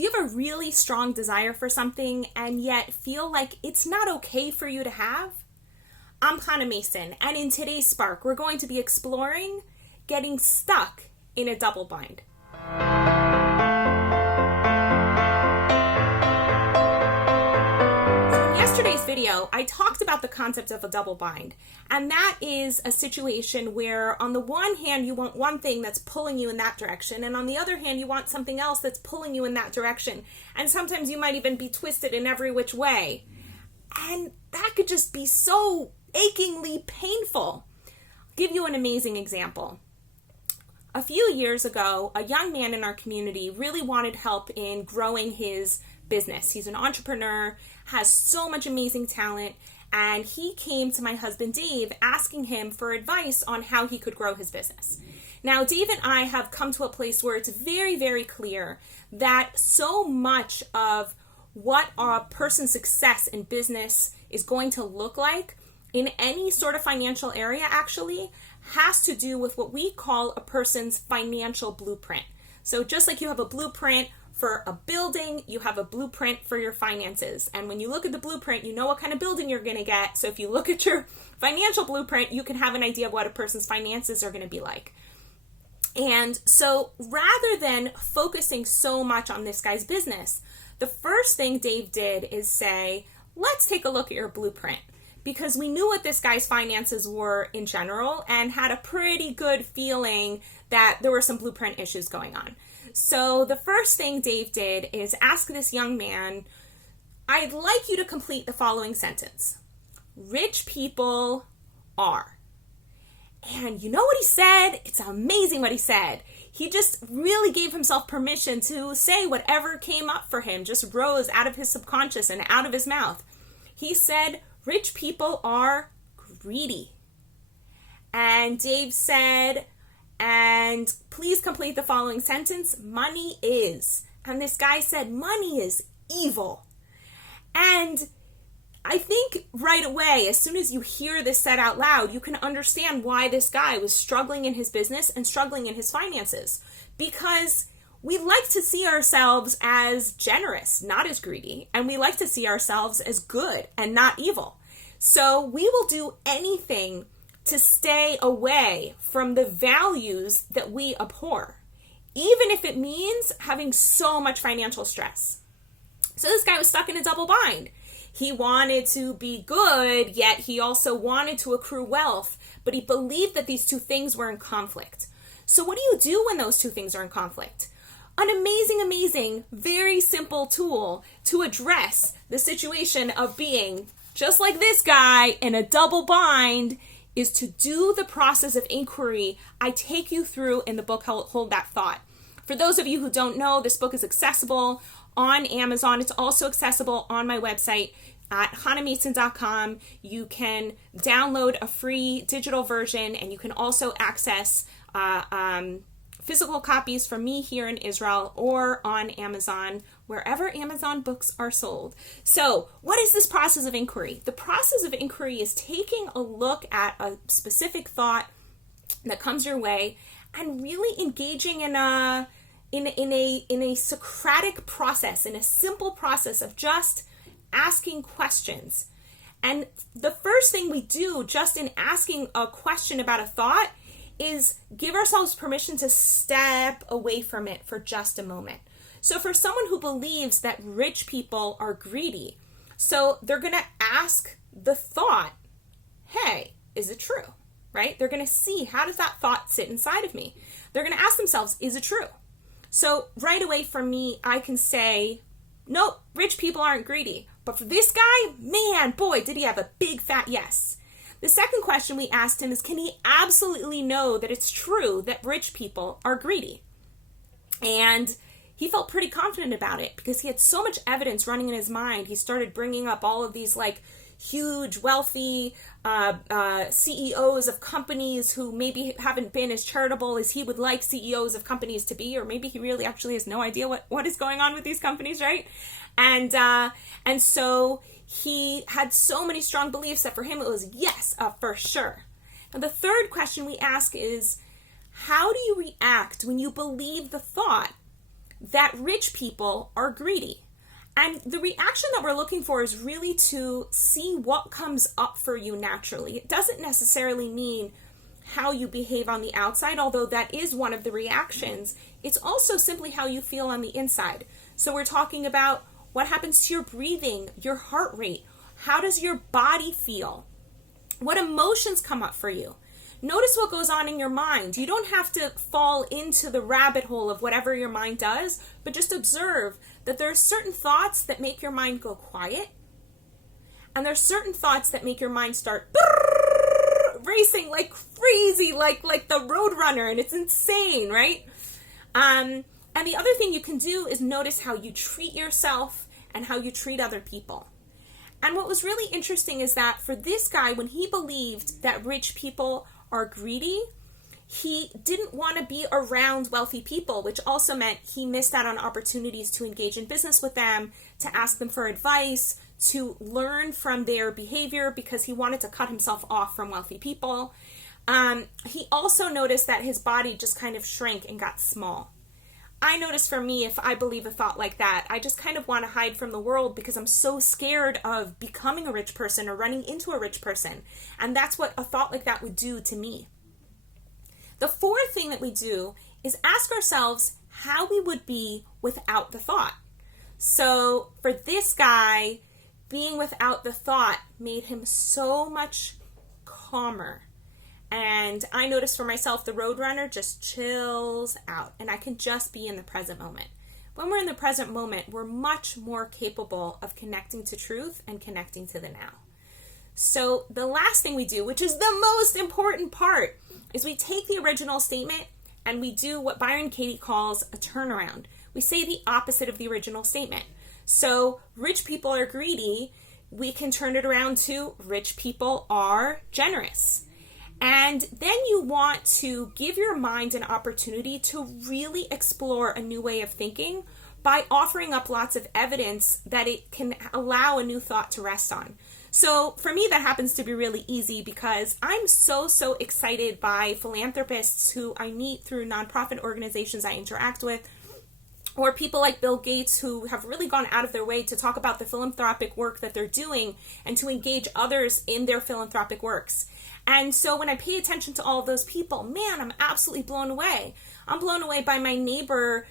Do you have a really strong desire for something and yet feel like it's not okay for you to have? I'm Hannah Mason, and in today's Spark, we're going to be exploring getting stuck in a double bind. So in yesterday's video, I talked about the concept of a double bind, and that is a situation where on the one hand, you want one thing that's pulling you in that direction, and on the other hand, you want something else that's pulling you in that direction, and sometimes you might even be twisted in every which way. And that could just be so achingly painful. I'll give you an amazing example. A few years ago, a young man in our community really wanted help in growing his business. He's an entrepreneur, has so much amazing talent, and he came to my husband Dave asking him for advice on how he could grow his business. Now, Dave and I have come to a place where it's very, very clear that so much of what a person's success in business is going to look like in any sort of financial area actually has to do with what we call a person's financial blueprint. So just like you have a blueprint for a building, you have a blueprint for your finances. And when you look at the blueprint, you know what kind of building you're going to get. So if you look at your financial blueprint, you can have an idea of what a person's finances are going to be like. And so rather than focusing so much on this guy's business, the first thing Dave did is say, let's take a look at your blueprint. Because we knew what this guy's finances were in general and had a pretty good feeling that there were some blueprint issues going on. So the first thing Dave did is ask this young man, I'd like you to complete the following sentence. Rich people are. And you know what he said? It's amazing what he said. He just really gave himself permission to say whatever came up for him, just rose out of his subconscious and out of his mouth. He said, rich people are greedy. And Dave said, and please complete the following sentence, money is. And this guy said, money is evil. And I think right away, as soon as you hear this said out loud, you can understand why this guy was struggling in his business and struggling in his finances. Because we like to see ourselves as generous, not as greedy. And we like to see ourselves as good and not evil. So we will do anything to stay away from the values that we abhor, even if it means having so much financial stress. So this guy was stuck in a double bind. He wanted to be good, yet he also wanted to accrue wealth, but he believed that these two things were in conflict. So what do you do when those two things are in conflict? An amazing, very simple tool to address the situation of being just like this guy in a double bind is to do the process of inquiry I take you through in the book, Hold That Thought. For those of you who don't know, this book is accessible on Amazon. It's also accessible on my website at hannahmason.com. You can download a free digital version, and you can also access physical copies from me here in Israel or on Amazon, wherever Amazon books are sold. So what is this process of inquiry? The process of inquiry is taking a look at a specific thought that comes your way and really engaging in a Socratic process, in a simple process of just asking questions. And the first thing we do just in asking a question about a thought is give ourselves permission to step away from it for just a moment. So for someone who believes that rich people are greedy, so they're going to ask the thought, hey, is it true? Right? They're going to see, how does that thought sit inside of me? They're going to ask themselves, is it true? So right away for me, I can say, nope, rich people aren't greedy. But for this guy, man, boy, did he have a big fat yes. The second question we asked him is, can he absolutely know that it's true that rich people are greedy? And he felt pretty confident about it because he had so much evidence running in his mind. He started bringing up all of these like huge, wealthy CEOs of companies who maybe haven't been as charitable as he would like CEOs of companies to be, or maybe he really actually has no idea what is going on with these companies, right? And so he had so many strong beliefs that for him it was yes, for sure. And the third question we ask is, how do you react when you believe the thought that rich people are greedy. And the reaction that we're looking for is really to see what comes up for you naturally. It doesn't necessarily mean how you behave on the outside, although that is one of the reactions. It's also simply how you feel on the inside. So we're talking about what happens to your breathing, your heart rate. How does your body feel? What emotions come up for you? Notice what goes on in your mind. You don't have to fall into the rabbit hole of whatever your mind does, but just observe that there are certain thoughts that make your mind go quiet, and there are certain thoughts that make your mind start racing like crazy, like the Roadrunner, and it's insane, right? And the other thing you can do is notice how you treat yourself and how you treat other people. And what was really interesting is that for this guy, when he believed that rich people are greedy, he didn't want to be around wealthy people, which also meant he missed out on opportunities to engage in business with them, to ask them for advice, to learn from their behavior, because he wanted to cut himself off from wealthy people. He also noticed that his body just kind of shrank and got small. I notice for me, if I believe a thought like that, I just kind of want to hide from the world because I'm so scared of becoming a rich person or running into a rich person. And that's what a thought like that would do to me. The fourth thing that we do is ask ourselves how we would be without the thought. So for this guy, being without the thought made him so much calmer. And I noticed for myself, the Roadrunner just chills out, and I can just be in the present moment. When we're in the present moment, we're much more capable of connecting to truth and connecting to the now. So the last thing we do, which is the most important part, is we take the original statement and we do what Byron Katie calls a turnaround. We say the opposite of the original statement. So rich people are greedy. We can turn it around to rich people are generous. And then you want to give your mind an opportunity to really explore a new way of thinking by offering up lots of evidence that it can allow a new thought to rest on. So for me, that happens to be really easy because I'm so excited by philanthropists who I meet through nonprofit organizations I interact with, or people like Bill Gates who have really gone out of their way to talk about the philanthropic work that they're doing and to engage others in their philanthropic works. And so when I pay attention to all of those people, man, I'm absolutely blown away. I'm blown away by my neighbor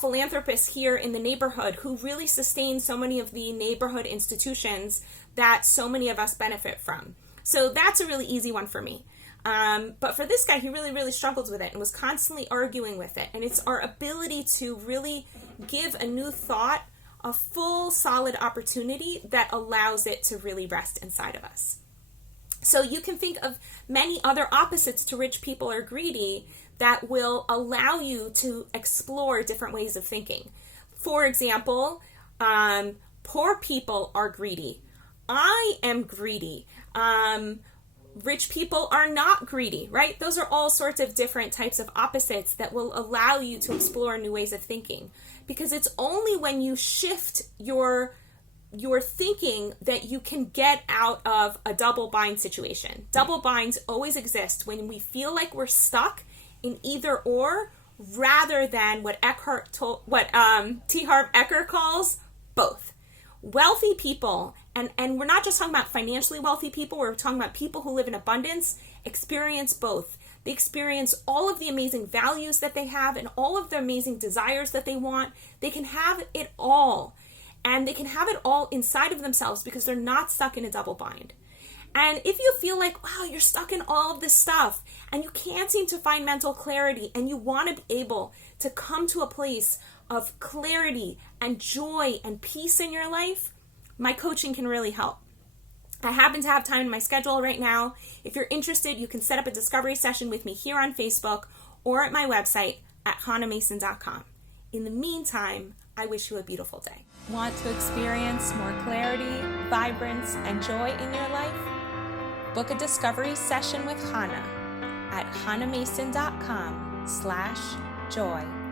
philanthropist here in the neighborhood who really sustains so many of the neighborhood institutions that so many of us benefit from. So that's a really easy one for me. But for this guy, he really struggled with it and was constantly arguing with it. And it's our ability to really give a new thought a full, solid opportunity that allows it to really rest inside of us. So you can think of many other opposites to rich people are greedy that will allow you to explore different ways of thinking. For example, poor people are greedy. I am greedy. Rich people are not greedy, right? Those are all sorts of different types of opposites that will allow you to explore new ways of thinking. Because it's only when you shift your thinking that you can get out of a double bind situation. Double binds always exist when we feel like we're stuck in either or, rather than what T. Harv Eker calls both. Wealthy people, and we're not just talking about financially wealthy people, we're talking about people who live in abundance, experience both. They experience all of the amazing values that they have and all of the amazing desires that they want. They can have it all. And they can have it all inside of themselves because they're not stuck in a double bind. And if you feel like, wow, you're stuck in all of this stuff and you can't seem to find mental clarity and you want to be able to come to a place of clarity and joy and peace in your life, my coaching can really help. I happen to have time in my schedule right now. If you're interested, you can set up a discovery session with me here on Facebook or at my website at hanamason.com. In the meantime, I wish you a beautiful day. Want to experience more clarity, vibrance, and joy in your life? Book a discovery session with Hana at hanamason.com/joy.